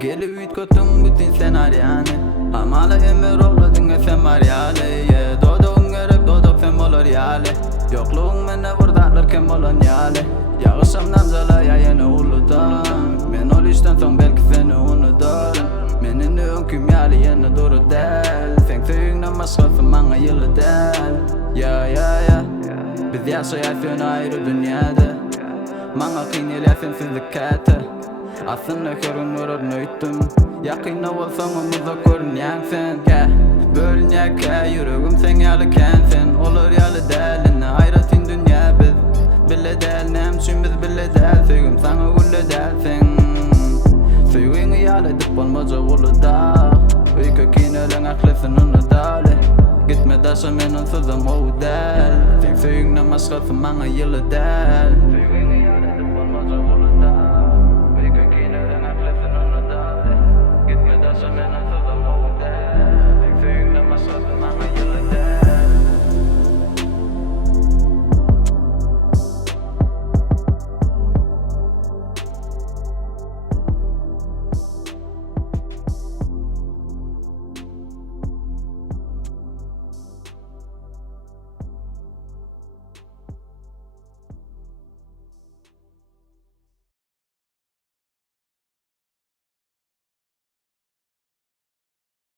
Geli ütkötün bütün senaryany Hamala emir oladın sen maryale Dodun gerek dodok sen molar yale Yokluğun mene vurdarlar kem olan yale Yağışam namzala yayını uludan Men ol işten son belki seni unudarım Menin önküm yali yeni duru del Sen tüyüğüne masrafı mana yılı del Ya Biz yaşayasın ayrı dünyada Mana kıyneler sensizlik kate Aslında görünür nöytüm Yakına olsam omuzda görünyen sen Bölünek yüreğim sen yalı kensen Olur yalı delin hayratın dünya biz Bile del nemçün biz bile del Söygüm sana ulle delsin Söygüğünü yalı dip olmaca ulu da Uyku kinelen aklısın onu dali Gitme daşa menin sözüm o del Sen söygüğüne maşkası mana yılı del